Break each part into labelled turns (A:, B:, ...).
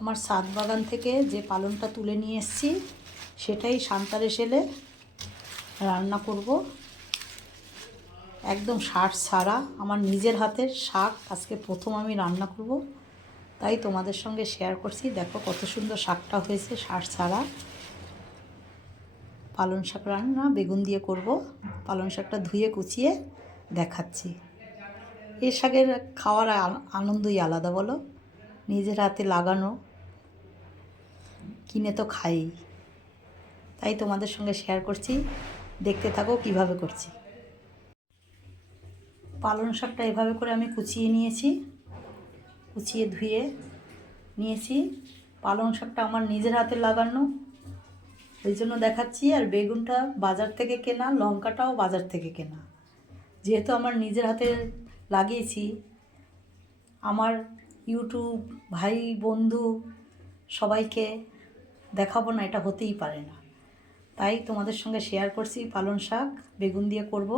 A: আমার সাত বাগান থেকে যে পালনটা তুলে নিয়ে এসছি সেটাই সান্তারে সেলে রান্না করব। একদম শাক ছাড়া। আমার নিজের হাতের শাক আজকে প্রথম আমি রান্না করব। তাই তোমাদের সঙ্গে শেয়ার করছি। দেখো কত সুন্দর শাকটা হয়েছে শাক ছাড়া। পালং শাক রান্না বেগুন দিয়ে করব। পালং শাকটা ধুয়ে কুচিয়ে দেখাচ্ছি। এই শাকের খাওয়ার আনন্দই আলাদা বলো। নিজের হাতে লাগানো। কিনে তো খাই। তাই তোমাদের সঙ্গে শেয়ার করছি। দেখতে থাকো কীভাবে করছি। পালং শাকটা এভাবে করে আমি কুচিয়ে নিয়েছি। কুচিয়ে ধুয়ে নিয়েছি। পালং শাকটা আমার নিজের হাতে লাগানো। ওই জন্য দেখাচ্ছি, আর বেগুনটা বাজার থেকে কেনা, লঙ্কাটাও বাজার থেকে কেনা। যেহেতু আমার নিজের হাতে লাগিয়েছি, আমার ইউটিউব ভাই বন্ধু সবাইকে দেখাবো না, এটা হতেই পারে না। তাই তোমাদের সঙ্গে শেয়ার করছি পালং শাক, বেগুন দিয়ে করব।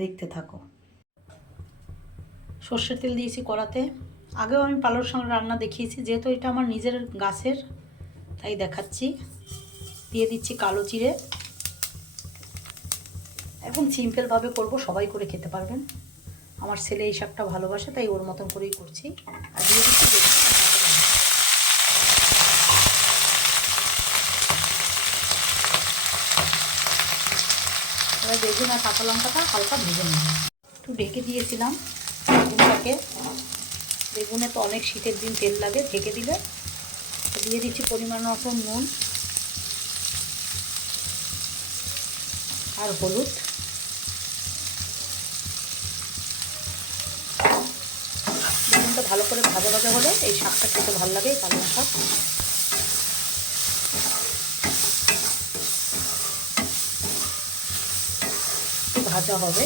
A: দেখতে থাকো। সর্ষের তেল দিয়েছি কড়াতে। আগেও আমি পালং শাক রান্না দেখিয়েছি, যেহেতু এটা আমার নিজের গাছের, তাই দেখাচ্ছি। দিয়ে দিচ্ছি কালো জিরে। একদম সিম্পলভাবে করব, সবাই করে খেতে পারবেন। আমার ছেলে এই শাকটা ভালোবাসে, তাই ওর মতন করেই করছি। আর দিয়ে দিচ্ছি বেগুন আর কাঁচা লঙ্কা। এবার বেগুন আর কাঁচা লঙ্কাটা হালকা ভেজে নিই একটু ঢেকে দিয়েছিলাম বেগুনটাকে। বেগুনে তো অনেক শীতের দিন তেল লাগে, ঢেকে দিলে। দিয়ে দিচ্ছি পরিমাণ মতো নুন আর হলুদ। বেগুনটা ভালো করে ভাজা ভাজা হলে এই শাকটা খেতে ভালো লাগে এই পালং শাক। ভাজা হবে।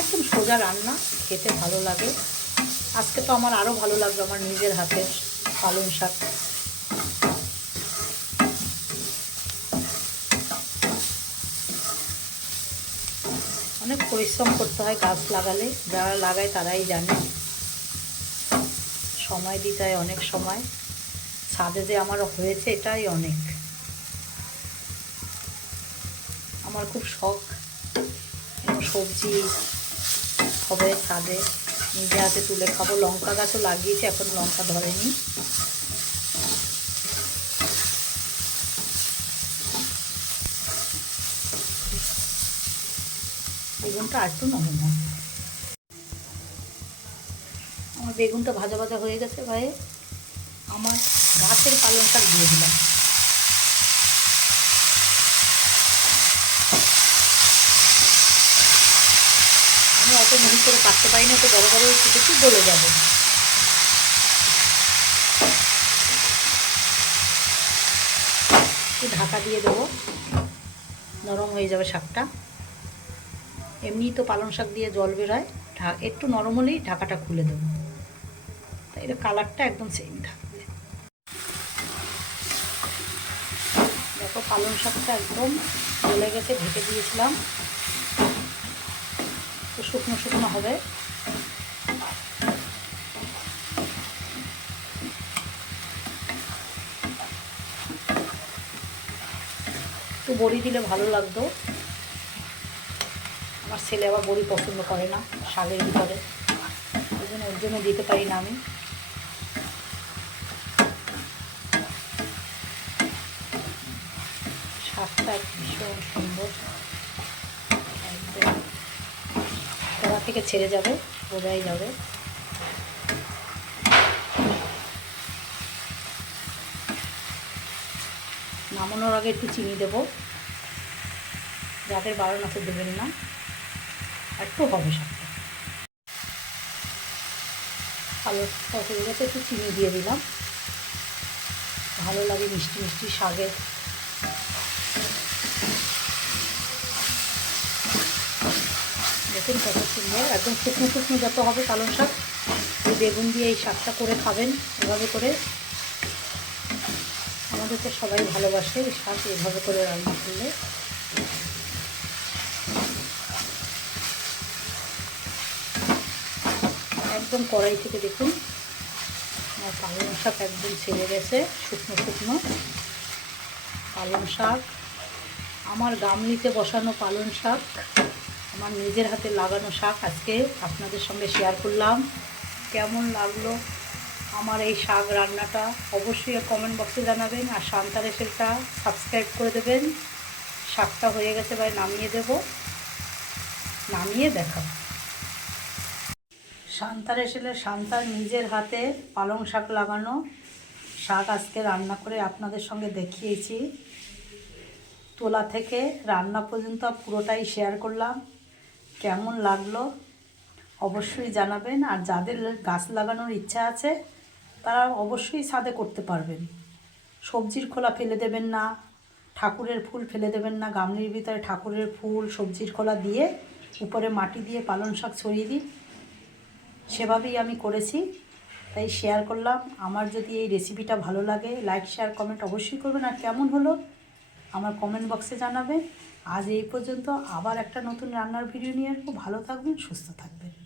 A: একদম সোজা রান্না, খেতে ভালো লাগে। আজকে তো আমার আরও ভালো লাগবে আমার নিজের হাতের পালং শাক। অনেক পরিশ্রম করতে হয় গাছ লাগালে, যারা লাগায় তারাই জানে। সময় দিতে হয় অনেক সময়। ছাদে যে আমার হয়েছে এটাই অনেক। আমার খুব শখ। সবজি হবে ছাদে। নিজে হাতে তুলে খাব। লঙ্কা গাছও লাগিয়েছি, এখন লঙ্কা ধরেনি। বেগুনটা আর একটু নরম হবে। আমার বেগুনটা ভাজা ভাজা হয়ে গেছে ভাই আমার গাছের পালং শাক দিয়ে দিলাম। অত মিহি করে কাটতে পারি না, তো বড় বড় কেটেছি গলে যাবে। একটু ঢাকা দিয়ে দেবো। নরম হয়ে যাবে শাকটা। এমনি তো পালং শাক দিয়ে জল বেরোয়। একটু নরম হলেই ঢাকাটা খুলে দেবো। তাই এর কালারটা একদম সেম থাকবে। দেখো পালং শাকটা একদম গলে গেছে, ঢেকে দিয়েছিলাম। শুকনো শুকনো হবে। একটু বড়ি দিলে ভালো লাগতো। আমার ছেলে আবার বড়ি পছন্দ করে না শাকের ভিতরে। ওই জন্য ওর জন্য দিতে পারি না আমি। শাকটা ভীষণ সুন্দর একদম কড়া থেকে ছেড়ে যাবে বোঝাই যাবে। নামানোর আগে একটু চিনি দেবো। যাদের বারো মাসে দেবেন না একটু হবে ভালো হয়ে গেছে, একটু চিনি দিয়ে দিলাম। ভালো লাগে মিষ্টি মিষ্টি শাকের দেখুন কত সুন্দর, একদম শুকনো শুকনো যত হবে পালং শাক, এই বেগুন দিয়ে এই শাকটা করে খাবেন, এভাবে করে। আমাদের তো সবাই ভালোবাসে এই শাক, এভাবে করে রান্না করলে। একদম কড়াই থেকে দেখুন, আমার পালং শাক একদম ছেড়ে গেছে, শুকনো শুকনো। পালং শাক, আমার গামলিতে বসানো পালং শাক। আমার নিজের হাতে লাগানো শাক আজকে আপনাদের সঙ্গে শেয়ার করলাম। কেমন লাগল আমার এই শাক রান্নাটা? অবশ্যই কমেন্ট বক্সে জানাবেন আর শান্তা রেসেলটা সাবস্ক্রাইব করে দেবেন। শাকটা হয়ে গেছে ভাই, নামিয়ে দেব। নামিয়ে দেখাবো। শান্তা রেসেলের শান্তার নিজের হাতে পালং শাক লাগানো শাক আজকে রান্না করে আপনাদের সঙ্গে দেখিয়েছি। তোলা থেকে রান্না পর্যন্ত পুরোটাই শেয়ার করলাম। কেমন লাগল অবশ্যই জানাবেন। আর যাদের গাছ লাগানোর ইচ্ছা আছে, তারা অবশ্যই ছাদে করতে পারবেন। সবজির খোলা ফেলে দেবেন না, ঠাকুরের ফুল ফেলে দেবেন না, গামলির ভিতরে ঠাকুরের ফুল, সবজির খোলা দিয়ে উপরে মাটি দিয়ে পালং শাক ছড়িয়ে দিই সেভাবেই আমি করেছি। তাই শেয়ার করলাম। আমার যদি এই রেসিপিটা ভালো লাগে লাইক শেয়ার কমেন্ট অবশ্যই করবেন। আর কেমন হলো, আমার কমেন্ট বক্সে জানাবেন। আজ এই পর্যন্ত আবার একটা নতুন রান্নার ভিডিও নিয়ে আসব। ভালো থাকবেন সুস্থ থাকবেন।